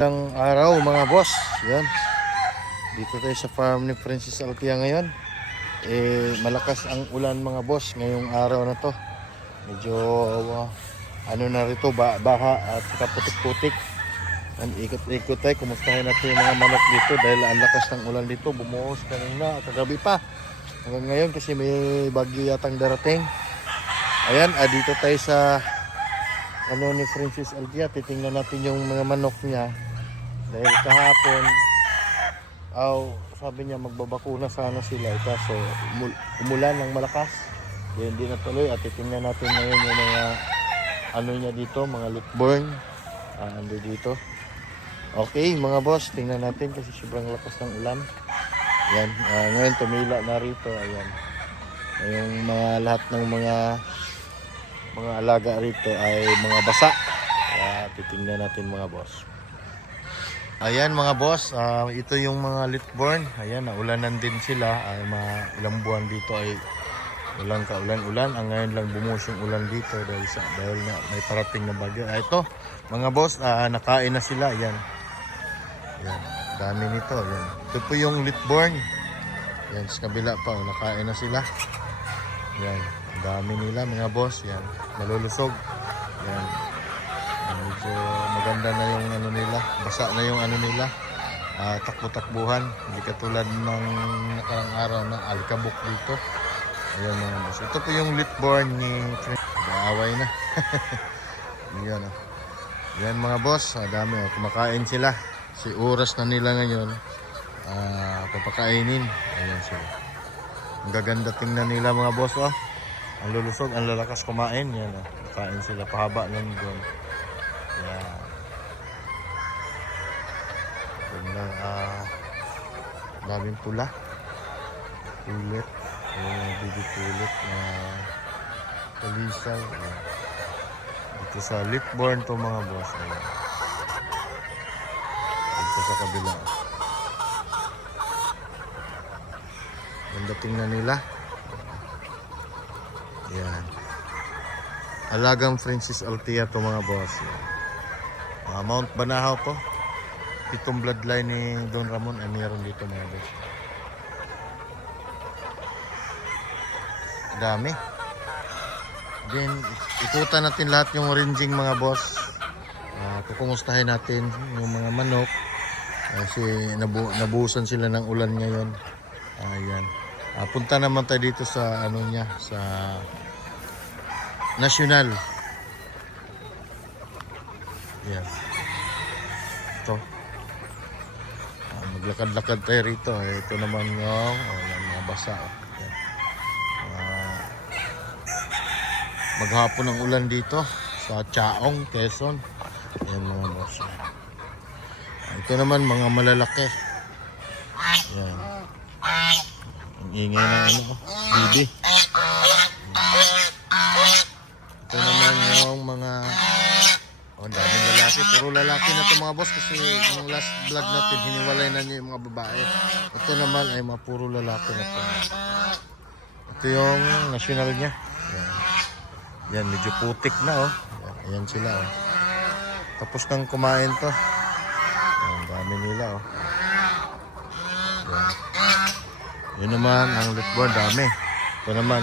Ilang araw mga boss, yan. Dito tayo sa farm ni Francis Altia ngayon. Malakas ang ulan mga boss ngayong araw na to. Medyo ano na rito, baha at saka putik-putik. Ikot-ikot tayo, kumustahin natin yung mga manok dito dahil ang lakas ng ulan dito. Bumuhos kanina, kagabi pa. Hanggang ngayon kasi may bagyo yatang darating. Ayan, dito tayo sa ano ni Francis Altia. Titingnan natin yung mga manok niya. Dahil kahapon, sabi niya magbabakuna sana sila. Kaso umulan ng malakas. Kaya hindi natuloy. At titingnan natin ngayon yung mga ano niya dito, mga lipborn. Ando dito. Okay mga boss, tingnan natin kasi sobrang lakas ng ulan. Ayan, ngayon tumila na rito. Ayan. Yung mga lahat ng mga alaga rito ay mga basa. Titingnan natin mga boss. Ayan mga boss, ito yung mga litborn. Ayan, naulanan din sila. Ilang buwan dito ay walang kaulan-ulan. Ang ngayon lang bumuhos yung ulan dito dahil na may parating na bagyo. Ito mga boss, nakain na sila. Ayan. Ayan, dami nito. Ayan. Ito po yung litborn. Ayan, sa kabila pa, nakain na sila. Ayan, ang dami nila mga boss. Ayan, malulusog. Ayan. Medyo maganda na yung ano nila, basa na yung ano nila, takbo-takbuhan, hindi katulad ng nakarang araw na alikabok dito. Ayan mga boss, ito po yung litborn ni Away na. Ayan, ayan mga boss, dami, kumakain sila, si oras na nila ngayon, papakainin. Ayan sila, ang gaganda tingnan nila mga boss. Ang lulusog, ang lalakas kumain. Yan, kain sila pahaba ng doon. Yan. Daming pula. Pulit. Bibi pulit na kalisay. Dito sa lipborn to mga boss. Ayan. Dito sa kabila. Ganda tingnan nila. Yan. Alagang Francis Altia to mga boss. Mount Banahaw to. Pitong bloodline ni Don Ramon ay mayroon dito mga boss. Dami. Then ikutan natin lahat yung ranging mga boss. Kukumustahin natin yung mga manok. Kasi nabuhusan sila ng ulan ngayon. Ayan. Punta naman tayo dito sa ano niya, sa National. Yan. Ito. Maglakad-lakad tayo rito. Ito naman yung yan, mga basa. Yan. Maghapon ng ulan dito sa Chaong, Quezon. Yan mga boss. Ito naman mga malalaki. Yan. Ang ingay na ano, bibi. Ito naman yung mga daming lalaki. Puro lalaki na ito mga boss kasi yung last vlog natin hiniwalay na niya yung mga babae. Ito naman ay mga puro lalaki na ito. Ito yung national niya. Yan, medyo putik na Ayan sila Tapos nang kumain to. Ang dami nila Yan. Yun naman ang litborn, dami. Ito naman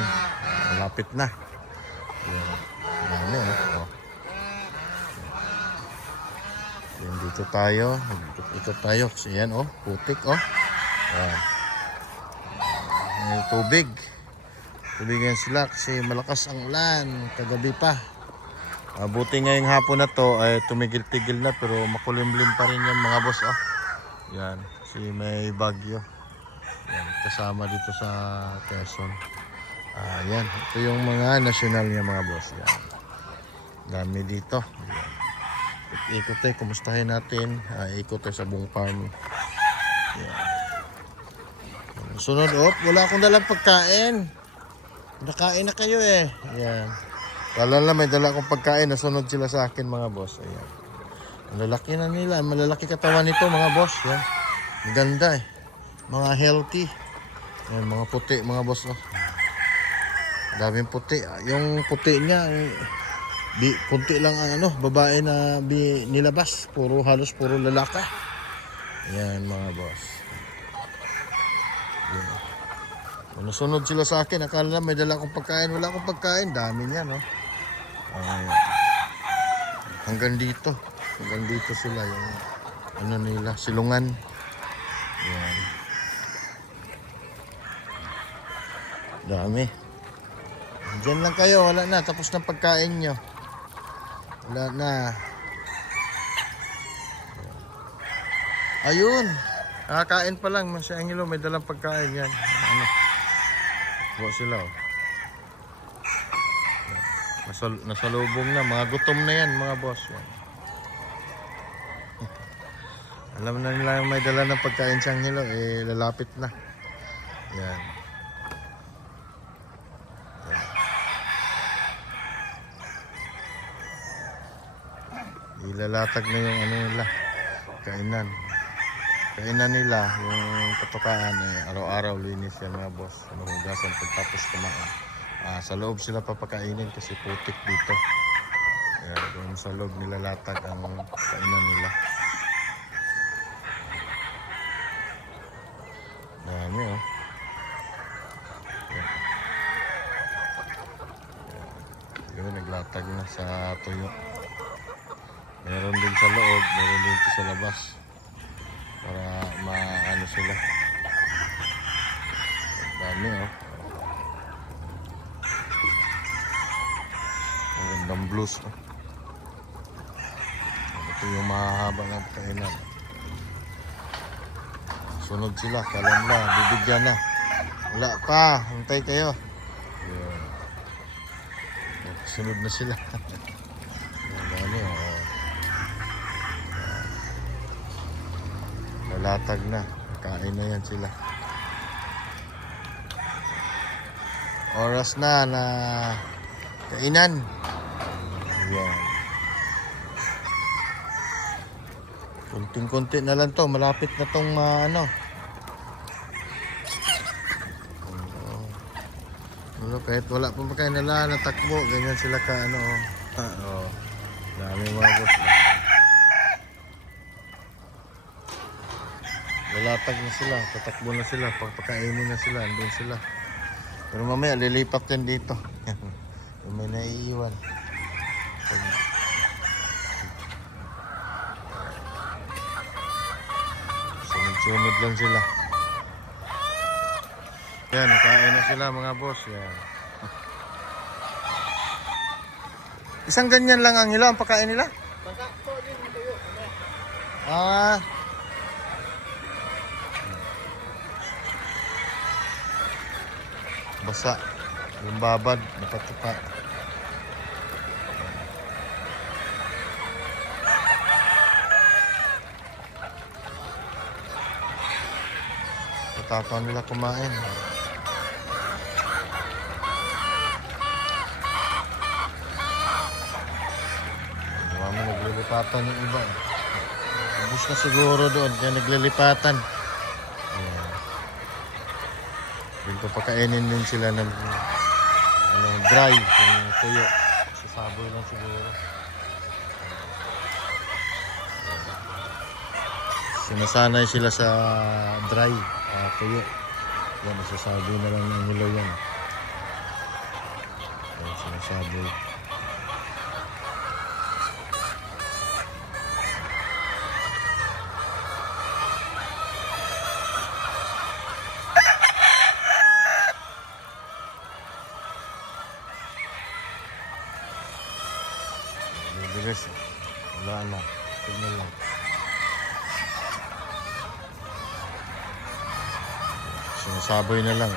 malapit na. Yan. Dami Yan, dito tayo. Dito tayo kasi yan putik Yan. May tubig. Tubigan sila kasi malakas ang ulan kagabi pa. Buti ngayong hapon na to ay tumigil-tigil na pero makulimlim pa rin yan mga boss Yan, kasi may bagyo. Yan, kasama dito sa Quezon. Yan, ito yung mga national niya mga boss. Yan. Dami dito. Yan. Ikot tayo, kumustahin natin. Ikot tayo sa buong farm. Yan. Sunod, wala akong dalang pagkain. Nakain na kayo Yan. Wala lang, may dala akong pagkain. Nasunod sila sa akin mga boss. Ayan. Ang lalaki na nila. Malalaki katawan nito mga boss. Yan. Ang ganda Mga healthy. Ayan, mga puti mga boss Daming puti. Yung puti niya Kunti lang ang babae na nilabas. Halos puro lalaki. Ayan mga boss. Yan. Nasunod sila sa akin. Akala may dala akong pagkain. Wala akong pagkain. Dami niya, no? Ayan. Hanggang dito. Hanggang dito sila. Yung nila, silungan. Ayan. Dami. Diyan lang kayo. Wala na. Tapos na pagkain nyo. Wala na. Ayun. Kakain pa lang. Si Angelo may dalang pagkain yan. Buwa sila, oh. Nasalubong na. Mga gutom na yan, mga boss. Yan. Alam na nila may dala ng pagkain si Angelo. Lalapit na. Yan. Ilalatag na yung nila. Kainan nila, yung patukaan, araw-araw linis yan mga boss. Hugasan pagtapos kumain. Sa loob sila papakainin kasi putik dito. Kung sa loob nilalatag ang kainan nila. Dami, oh. Yun, naglatag na sa tuyo. Meron din sa loob, meron din sa labas. Para maano sila. Dami, oh. Ang gandang blues, oh. Ito yung mahahaba ng kainan. Sunod sila, kalam na, bibigyan na. Wala pa, hintay kayo. Yun. Sunod na sila. Dami, oh. Lalatag na. Kain na yan sila. Oras na kainan. Yan. Kunting-kunti na lang to. Malapit na tong kahit wala pa makain nila, natakbo. Ganyan sila ka dami mga boss. Lalatag na sila, tatakbo na sila, pagpakainin na sila, andun sila. Pero mamaya lilipat yan dito. May naiiwan. Sunod-sunod lang sila. Yan, kain na sila mga boss. Yan. Isang ganyan lang ang hilo, ang pagkain nila? Basa. Yung babad, nakatuka. Tatapang nila kumain. Mama, naglilipatan yung iba. Ubus na siguro doon, kaya naglilipatan. Dito pakainin din sila ng dry, yung tuyo. Sasaboy lang siguro. Sinasanay sila sa dry, tuyo. Yan, sasaboy na lang ng hilo yan. Yan, sinasaboy. Bilis, wala na. Tignan lang. Sinasaboy na lang.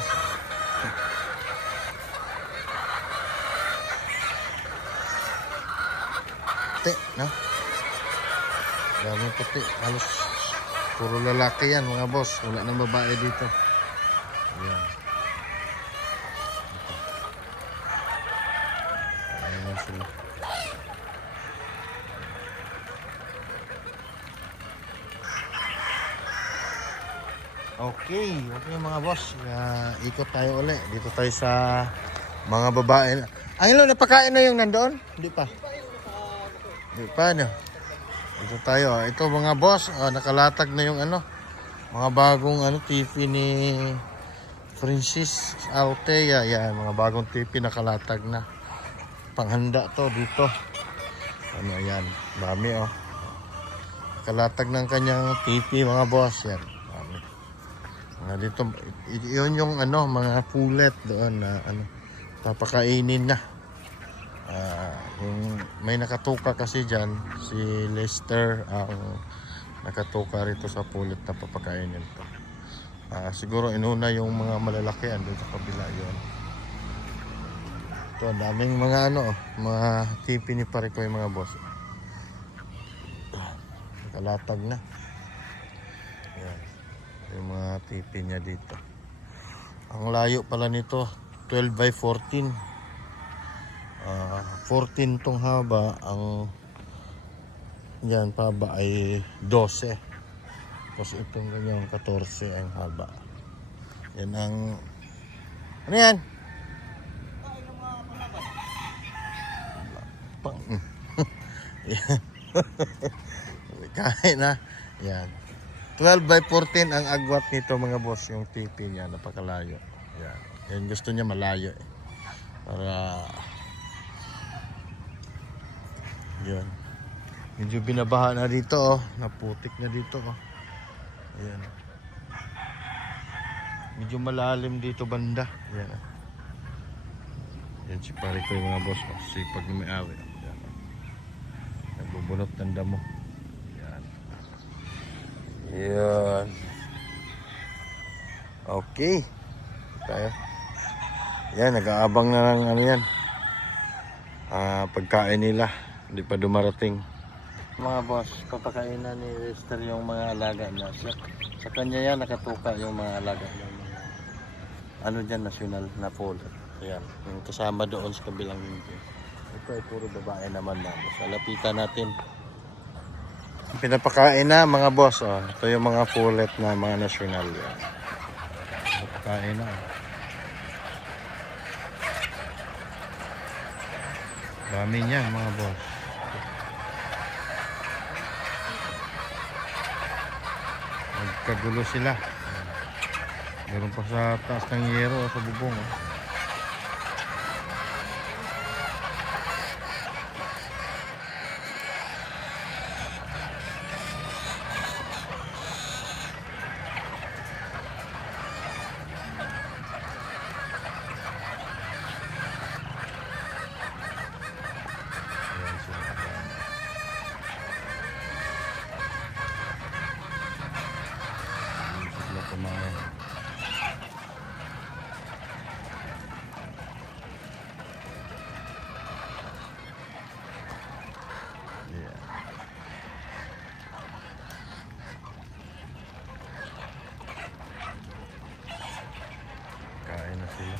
boss. Puti, no? Daming puti. Halos puro lalaki yan mga boss. Wala nang babae dito. Ayan. Ayan sila. Okay mga boss. Ikot tayo ulit. Dito tayo sa mga babae. Angelo, napakain na yung nandoon? Hindi pa. Hindi pa, no? Dito tayo. Ito mga boss, nakalatag na yung mga bagong TV ni Francis Altea. Yan, mga bagong TV nakalatag na. Panghanda to dito. Yan, dami Nakalatag ng kanyang TV mga boss. Yan, dami. Dito, yun yung mga pulet doon na papakainin na. Yung may nakatuka kasi dyan, si Lester ang nakatuka rito sa pulet na papakainin to. Siguro inuna yung mga malalaki doon sa kabila yun. Ito, daming mga mga tipi ni pare ko yung mga boss. Nakalatag na. Yan. Yung mga tipi niya dito. Ang layo pala nito, 12 by 14. 14 tong haba, ang yan paba ay 12. Tapos itong ganyang 14 ang haba. Yan ang ano yan? Kain na. Yan. 12 by 14 ang agwat nito mga boss, yung tipi niya, napakalayo. Yan. Yan gusto niya malayo para yan. Medyo binabaha na dito naputik na dito Ayan. Medyo malalim dito banda. Yan. Yan si pare ko yung mga boss sipag na may awi. Yan. Nagbubunot ng damo. Yan. Okay. Tayo. Yan, nag-aabang na ng yan. Pagkain nila. Hindi pa dumarating. Mga boss, papakain na ni Lester yung mga alaga niya. Sa kanya yan, nakatuka yung mga alaga niya. Dyan, national na polo. Yan. Yung kasama doon sa kabilang hindi. Ito ay puro babae naman na. So, lapitan natin. Pinapakain na mga boss. Ito yung mga pullet na mga national. Pinapakain na. Dami niyan mga boss. Nagkagulo sila. Meron pa sa taas ng yero sa bubong. Kain na sila.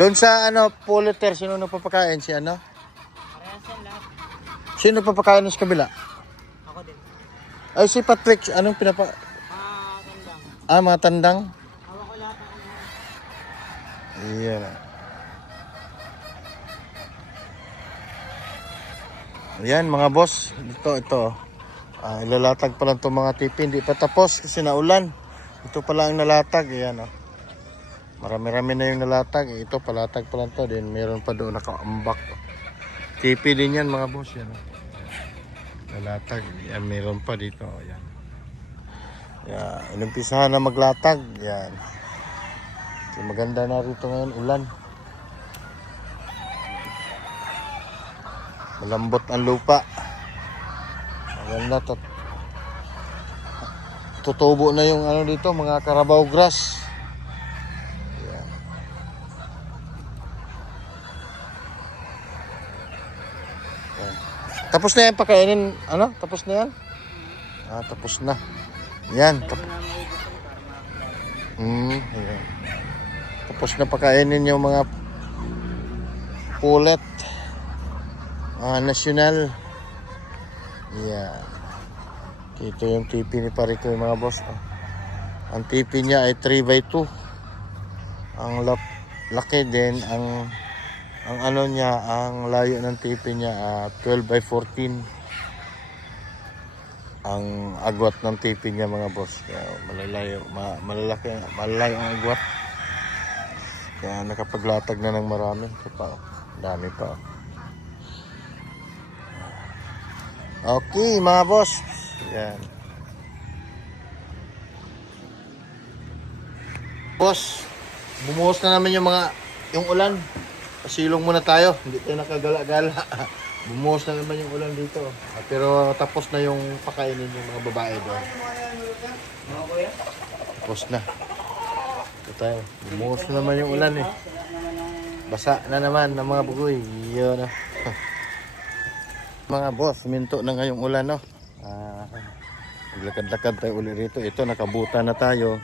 Doon sa Politer, sino nagpapakain? Si ano? Parehas yan lahat. Sino nagpapakain sa kabila? Ako din. Ay, si Patrick, anong Tandang. mga tandang? Hawak ko lahat ng Iyan. Ayan mga boss, ito. Ilalatag pa lang itong mga tipi, hindi pa tapos kasi naulan. Ito pa lang ang nalatag, ayan Marami-rami na yung nalatag. Ito palatag pa lang to, din meron pa doon nakaambak. Tipi din yan mga boss, yan Nalatag, yan meron pa dito, ayan. Yan, inumpisahan na maglatag. Yan. So, maganda na rito ngayon, ulan. Malambot ang lupa. Maganda. Tutubo na yung ano dito, mga Carabao grass. Yan. Yan. Tapos na yan pakainin, ano? Tapos na yan? Tapos na. Yan. Tayo na maubusin para makakalain. Ayan. Tapos na pakainin yung mga pulet. National. Yan. Ito yung tipi ni Parito yung mga boss. Ang tipi niya ay 3x2. Ang laki din. Ang ano niya, ang layo ng tipi niya 12x14. Ang agwat ng tipi niya mga boss. Kaya malalaki ang agwat. Kaya nakapaglatag na ng marami. Ito pa. Dami pa. Okay mga boss. Yan. Boss, bumuhos na namin yung ulan. Pasilong muna tayo. Hindi tayo nakagala-gala. Bumuhos na naman yung ulan dito. Pero tapos na yung pakainin yung mga babae doon. Mga kuya? Tapos na. Ito tayo. Bumuhos na naman yung ulan eh. Basa na naman ng mga bugoy. Yun na. Mga boss, minto na ngayong ulan no. Maglakad-lakad tayo ulit rito. Ito, nakabuta na tayo.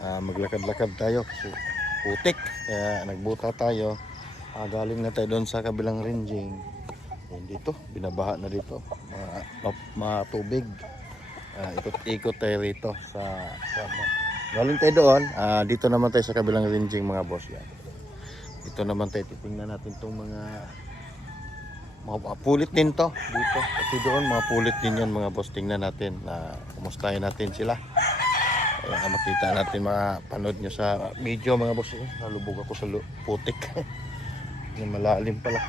Maglakad-lakad tayo kasi putik. Kaya nagbuta tayo. Galing na tayo doon sa kabilang ringing. Dito, binabaha na dito. Matubig. Ikot-ikot tayo rito sa galing tayo doon. Dito naman tayo sa kabilang ringing mga boss. Yan. Ito naman tayo. Titingnan natin itong mga pulit din to dito. Kasi doon mga pulit din yan mga boss. Tingnan natin. Kumustahin natin sila. Kaya makita natin mga panood nyo sa video mga boss. Nalubog ako sa putik. Yung malalim pala.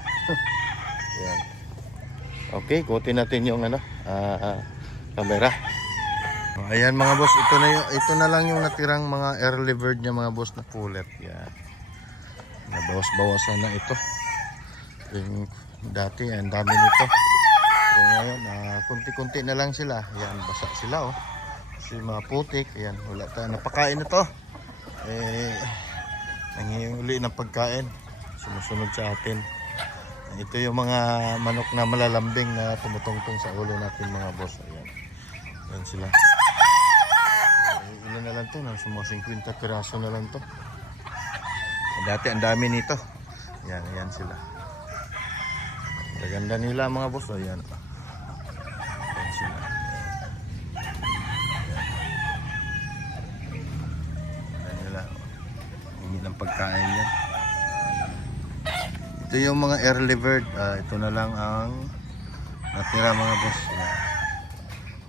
Yan. Okay, kutin natin yung camera. Ayan mga boss, ito na lang yung natirang mga early bird niya mga boss na pulet. Yan. Nabawas-bawasan na ito. Yung dati, ang dami nito. Pero ngayon, kunti-kunti na lang sila. Yan, basa sila oh. Kasi mga putik, yan, wala tayo napakain na to. Nangyayuli ng pagkain. Sumusunod sa atin. Ito yung mga manok na malalambing na tumutungtong sa ulo natin mga boss. Ayan. Ayan sila. Ilan na lang to? Nasa mga 50 piraso na lang to. Dati ang dami nito. Ayan, ayan sila. Maganda nila mga boss. Ayan. Ayan sila. Ayan nila. Hingi ng pagkain yan. Ito yung mga early bird. Ito na lang ang natira mga boss.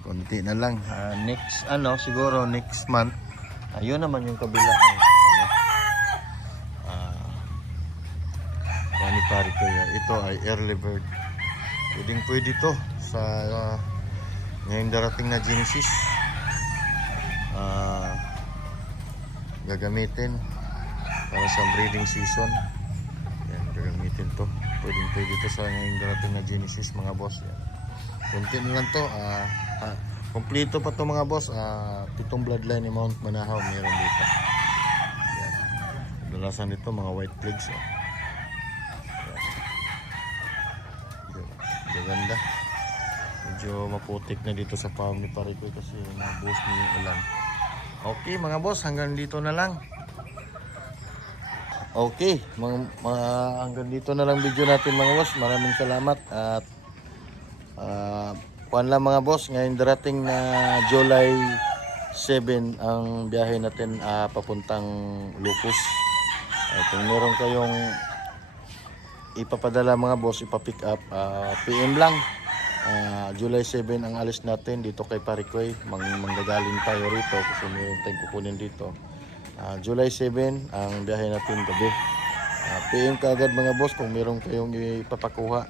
Konti na lang. Next siguro next month. Ayun naman yung kabila ni pare ko. Ito ay early bird. Pwede to sa ngayong darating na Genesis. Gagamitin para sa breeding season. Gagamitin to. Pwede to sa ngayong darating na Genesis mga boss. Yan. Kunti na lang to. Kompleto pa to mga boss. 7 bloodline ni Mount Manahaw meron dito. Yan. Kadalasan dito mga white plagues. Ganda. Medyo maputik na dito sa farm ni Parikoy kasi nabuhos na yung ulan. Okay mga boss, hanggang dito na lang. Okay, hanggang dito na lang video natin mga boss. Maraming salamat at kuan lang mga boss, ngayon darating na July 7 ang biyahe natin papuntang Lupus. Kung meron kayong ipapadala mga boss, ipapick up, PM lang. July 7 ang alis natin dito kay Parikoy. Manggagaling tayo rito kasi meron tayong kukunin dito. July 7 ang biyahe natin gabi. PM ka agad mga boss kung meron kayong ipapakuha.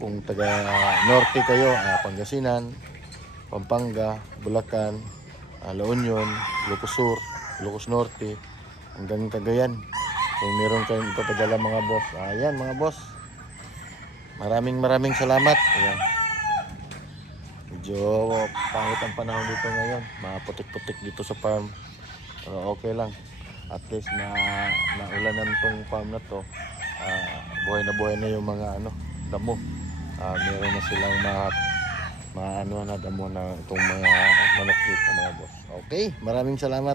Kung taga norte kayo, Pangasinan, Pampanga, Bulacan, La Union, Ilocos Sur, Ilocos Norte, hanggang Cagayan. Kung meron kayong ipapadala mga boss. Ayan mga boss. Maraming salamat. Ayan. Medyo pangit ang panahon dito ngayon. Maputik-putik dito sa farm. Pero okay lang. At least naulanan tong farm na to. Buhay na yung mga damo. Meron na silang na damo na itong mga manok dito mga boss. Okay, maraming salamat.